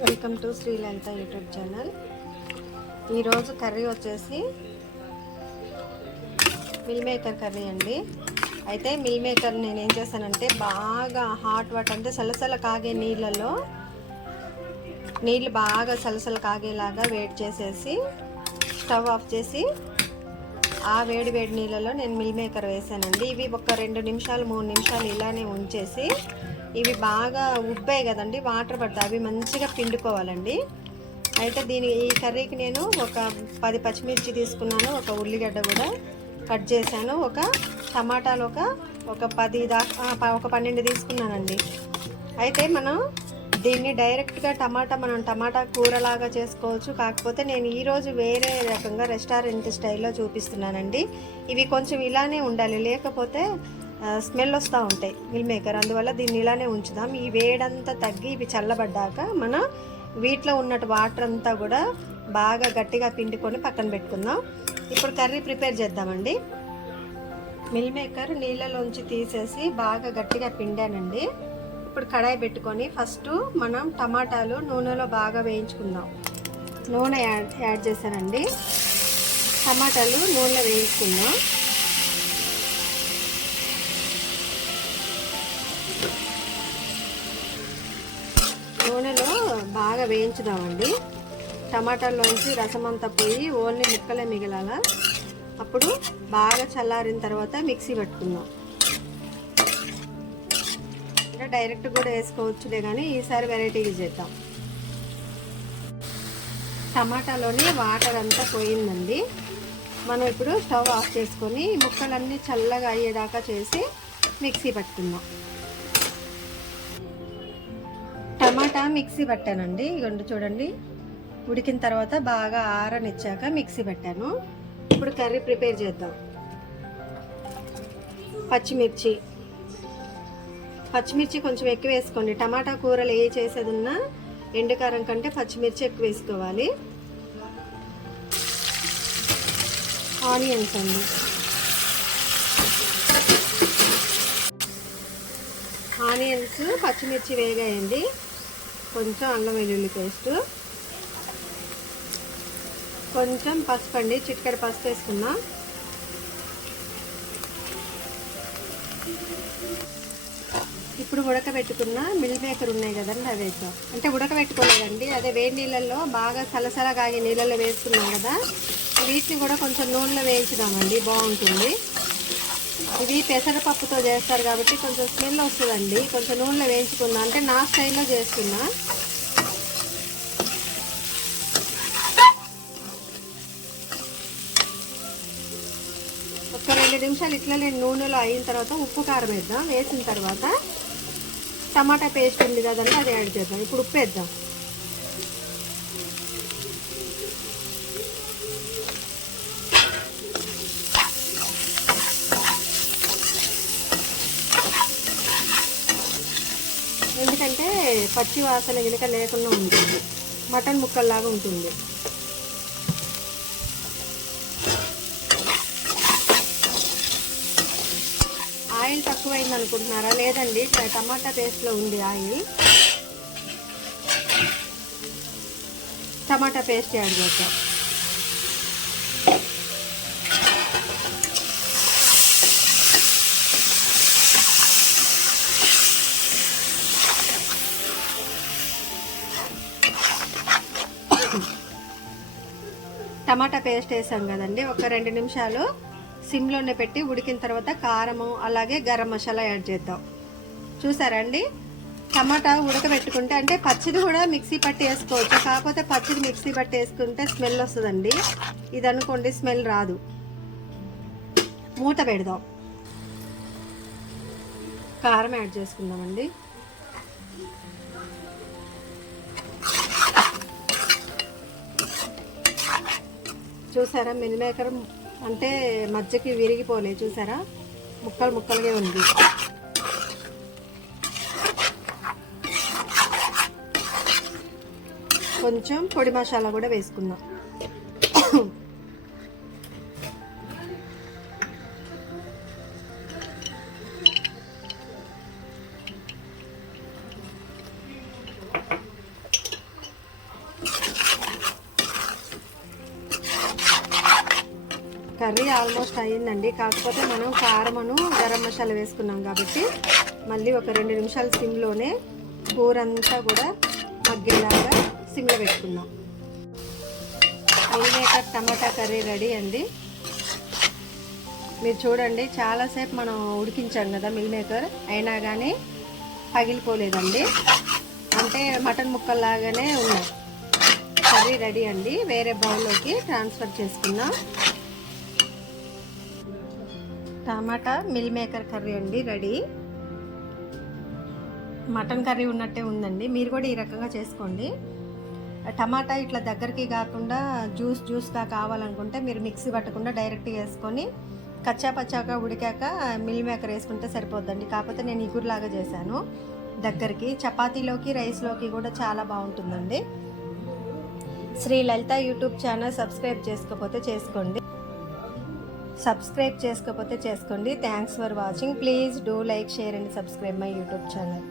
Welcome to Sri Lalitha YouTube channel. ఈరోజు curry వచ్చేసి meal maker curry అండి. అయితే మిల్ మేకర్ నేను ఏం చేశానంటే బాగా హాట్ వాటర్ అంటే సలసల కాగే నీళ్ళు బాగా సలసల కాగేలాగా వేడి చేసేసి స్టవ్ ఆఫ్ చేసి ఆ వేడి నీళ్ళలో నేను మిల్ మేకర్ వేసానండి. ఇవి ఒక 2 నిమిషాలు 3 నిమిషాలు ఇలానే ఉంచేసి ఇవి బాగా ఉబ్బాయి కదండి, వాటర్ పడతాయి, అవి మంచిగా పిండుకోవాలండి. అయితే ఈ కర్రీకి నేను ఒక 10 పచ్చిమిర్చి తీసుకున్నాను, ఒక ఉల్లిగడ్డ కూడా కట్ చేశాను, ఒక టమాటాలు ఒక 10 దాకా ఒక 12 తీసుకున్నానండి. అయితే మనం దీన్ని డైరెక్ట్గా మనం టమాటా కూరలాగా చేసుకోవచ్చు. కాకపోతే నేను ఈరోజు వేరే రకంగా రెస్టారెంట్ స్టైల్లో చూపిస్తున్నానండి. ఇవి కొంచెం ఇలానే ఉండాలి, లేకపోతే స్మెల్ వస్తూ ఉంటాయి మిల్ మేకర్. అందువల్ల దీన్ని ఇలానే ఉంచుదాం. ఈ వేడంతా తగ్గి ఇవి చల్లబడ్డాక మనం వీటిలో ఉన్నట్టు వాటర్ అంతా కూడా బాగా గట్టిగా పిండుకొని పక్కన పెట్టుకుందాం. ఇప్పుడు కర్రీ ప్రిపేర్ చేద్దామండి. మిల్ మేకర్ నీళ్ళలోంచి తీసేసి బాగా గట్టిగా పిండానండి. ఇప్పుడు కడాయి పెట్టుకొని ఫస్ట్ మనం టమాటాలు నూనెలో బాగా వేయించుకుందాం. నూనె యాడ్ చేశానండి. టమాటాలు నూనెలో వేయించుకుందాం. నూనెలో బాగా వేయించుదామండి. టమాటాల్లోంచి రసం అంతా పోయి ఓన్లీ ముక్కలే మిగిలాల. అప్పుడు బాగా చల్లారిన తర్వాత మిక్సీ పెట్టుకుందాం. డైరెక్ట్ కూడా వేసుకోవచ్చులే, కానీ ఈసారి వెరైటీగా చేద్దాం. టమాటాలోని వాటర్ అంతా పోయిందండి. మనం ఇప్పుడు స్టవ్ ఆఫ్ చేసుకొని ముక్కలన్నీ చల్లగా అయ్యేదాకా చేసి మిక్సీ పట్టుకుందాం. టమాటా మిక్సీ పట్టానండి. ఇగోండి చూడండి, ఉడికిన తర్వాత బాగా ఆరనిచ్చాక మిక్సీ పెట్టాను. ఇప్పుడు కర్రీ ప్రిపేర్ చేద్దాం. పచ్చిమిర్చి కొంచెం ఎక్కువ వేసుకోండి. టమాటా కూరలు ఏ చేసేది ఉన్నా ఎండుకారం కంటే పచ్చిమిర్చి ఎక్కువ వేసుకోవాలి. ఆనియన్స్ అండి, ఆనియన్స్ పచ్చిమిర్చి వేగాయండి. కొంచెం అల్లం వెల్లుల్లి పేస్ట్, కొంచెం పసుపు అండి, చిటికెడు పసుపు వేసుకున్నాం. ఇప్పుడు ఉడకబెట్టుకున్న మిల్ మేకర్ ఉన్నాయి కదండి, అవి వేద్దాం. అంటే ఉడకబెట్టుకోలేదండి, అదే వేడి నీళ్ళల్లో బాగా సలసల కాగే నీళ్ళల్లో వేసుకున్నాం కదా, వీటిని కూడా కొంచెం నూనెలో వేయించుదామండి, బాగుంటుంది. ఇవి పెసరపప్పుతో చేస్తారు కాబట్టి కొంచెం స్మెల్ వస్తుందండి. కొంచెం నూనెలో వేయించుకుందాం, అంటే నా స్టైల్లో చేస్తున్నా. ఒక 2 నిమిషాలు ఇట్లా నూనెలో అయిన తర్వాత ఉప్పు కారం వేద్దాం. వేసిన తర్వాత టమాటా పేస్ట్ ఉంది కదండి, అది యాడ్ చేద్దాం. ఇప్పుడు ఉప్పు వేద్దాం. ఎందుకంటే పచ్చి వాసన కనుక లేకుండా ఉంటుంది, మటన్ ముక్కల్లాగా ఉంటుంది. ఆయిల్ తక్కువైంది అనుకుంటున్నారా? లేదండి, టమాటా పేస్ట్లో ఉంది ఆయిల్. టమాటా పేస్ట్ యాడ్ చేద్దాం. టమాటా పేస్ట్ వేసాం కదండి, ఒక 2 నిమిషాలు సిమ్లోనే పెట్టి ఉడికిన తర్వాత కారము అలాగే గరం మసాలా యాడ్ చేద్దాం. చూసారా అండి, టమాటా ఉడకబెట్టుకుంటే అంటే పచ్చిది కూడా మిక్సీ పట్టి వేసుకోవచ్చు. కాకపోతే పచ్చిది మిక్సీ పట్టి వేసుకుంటే స్మెల్ వస్తుందండి. ఇది అనుకోండి స్మెల్ రాదు. మూత పెడదాం. కారం యాడ్ చేసుకుందామండి. చూసారా, మిల్ మేకర్ అంటే మధ్యకి విరిగిపోలే, చూసారా, ముక్కలు ముక్కలుగా ఉంది. కొంచెం పొడి మసాలా కూడా వేసుకుందాం. కర్రీ ఆల్మోస్ట్ అయ్యిందండి. కాకపోతే మనం కారమును గరం మసాలా వేసుకున్నాం కాబట్టి మళ్ళీ ఒక 2 నిమిషాలు సిమ్లోనే కూర అంతా కూడా మగ్గేలాగా సిమ్లో పెట్టుకుందాం. మిల్ మేకర్ టమాటా కర్రీ రెడీ అండి. మీరు చూడండి, చాలాసేపు మనం ఉడికించాం కదా మిల్ మేకర్, అయినా కానీ పగిలిపోలేదండి. అంటే మటన్ ముక్కల్లాగానే ఉన్నాయి. కర్రీ రెడీ అండి. వేరే బౌల్లోకి ట్రాన్స్ఫర్ చేసుకుందాం. టమాటా మిల్ మేకర్ కర్రీ అండి రెడీ. మటన్ కర్రీ ఉన్నట్టే ఉందండి. మీరు కూడా ఈ రకంగా చేసుకోండి. టమాటా ఇట్లా దగ్గరికి కాకుండా జ్యూస్గా కావాలనుకుంటే మీరు మిక్సీ పట్టకుండా డైరెక్ట్గా వేసుకొని కచ్చా పచ్చాగా ఉడికాక మిల్ మేకర్ వేసుకుంటే సరిపోద్దండి. కాకపోతే నేను ఇగురులాగా చేశాను దగ్గరికి. చపాతీలోకి రైస్లోకి కూడా చాలా బాగుంటుందండి. శ్రీ లలిత యూట్యూబ్ ఛానల్ సబ్స్క్రైబ్ చేసుకోకపోతే చేసుకోండి. Thanks for watching. Please do like, share and subscribe my YouTube channel.